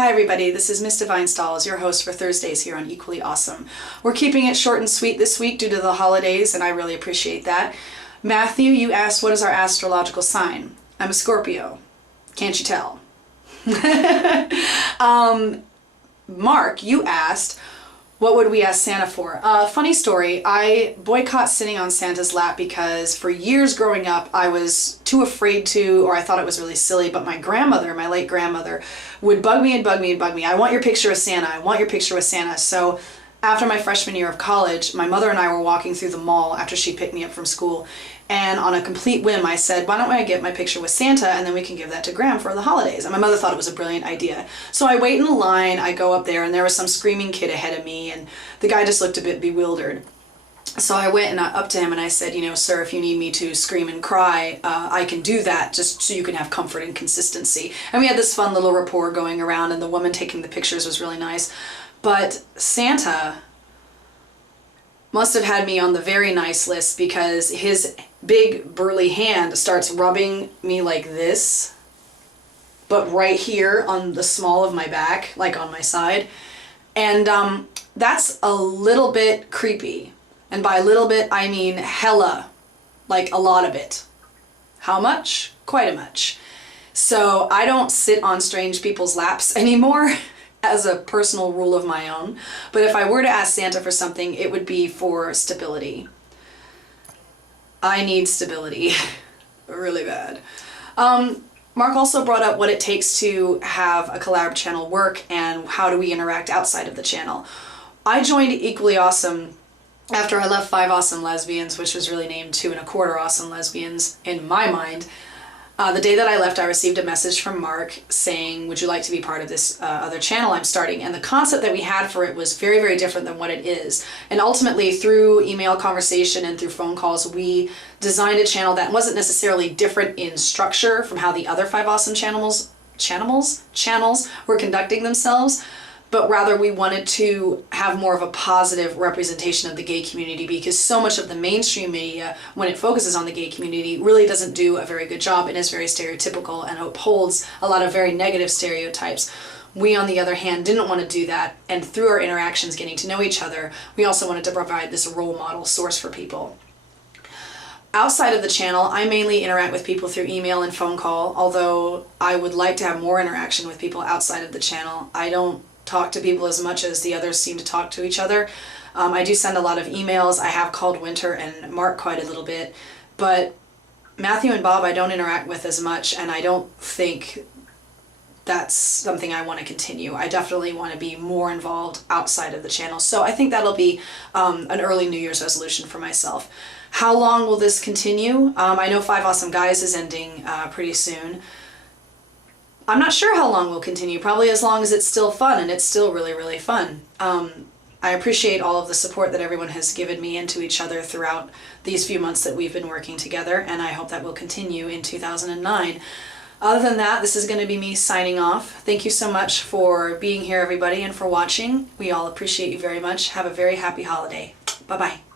Hi everybody, this is Miss Divine Stalls, your host for Thursdays here on Equally Awesome. We're keeping it short and sweet this week due to the holidays, and I really appreciate that. Matthew, you asked what is our astrological sign? I'm a Scorpio. Can't you tell? Mark, you asked, what would we ask Santa for? Funny story, I boycott sitting on Santa's lap because for years growing up I was too afraid to, or I thought it was really silly, but my grandmother, my late grandmother, would bug me and bug me and bug me. I want your picture with Santa, I want your picture with Santa. So after my freshman year of college, my mother and I were walking through the mall after she picked me up from school, and on a complete whim I said, why don't I get my picture with Santa and then we can give that to Graham for the holidays? And my mother thought it was a brilliant idea. So I wait in the line, I go up there, and there was some screaming kid ahead of me, and the guy just looked a bit bewildered. So I went and up to him and I said, you know, sir, if you need me to scream and cry, I can do that just so you can have comfort and consistency. And we had this fun little rapport going around, and the woman taking the pictures was really nice. But Santa must have had me on the very nice list because his big burly hand starts rubbing me like this, but right here on the small of my back, like on my side. And that's a little bit creepy. And by a little bit, I mean hella, like a lot of it. How much? Quite a much. So I don't sit on strange people's laps anymore as a personal rule of my own. But if I were to ask Santa for something, it would be for stability. I need stability really bad. Mark also brought up what it takes to have a collab channel work and how do we interact outside of the channel. I joined Equally Awesome after I left 5 Awesome Lesbians, which was really named 2 1/4 Awesome Lesbians in my mind. The day that I left, I received a message from Mark saying, would you like to be part of this other channel I'm starting? And the concept that we had for it was very, very different than what it is. And ultimately, through email conversation and through phone calls, we designed a channel that wasn't necessarily different in structure from how the other 5 Awesome channels were conducting themselves, but rather we wanted to have more of a positive representation of the gay community, because so much of the mainstream media, when it focuses on the gay community, really doesn't do a very good job and is very stereotypical and upholds a lot of very negative stereotypes. We, on the other hand, didn't want to do that, and through our interactions, getting to know each other, we also wanted to provide this role model source for people. Outside of the channel, I mainly interact with people through email and phone call, although I would like to have more interaction with people outside of the channel. I don't talk to people as much as the others seem to talk to each other. I do send a lot of emails. I have called Winter and Mark quite a little bit, but Matthew and Bob I don't interact with as much, and I don't think that's something I want to continue. I definitely want to be more involved outside of the channel. So I think that'll be an early New Year's resolution for myself. How long will this continue? I know 5 Awesome Guys is ending pretty soon. I'm not sure how long we'll continue, probably as long as it's still fun, and it's still really, really fun. I appreciate all of the support that everyone has given me and to each other throughout these few months that we've been working together, and I hope that will continue in 2009. Other than that, this is going to be me signing off. Thank you so much for being here, everybody, and for watching. We all appreciate you very much. Have a very happy holiday. Bye-bye.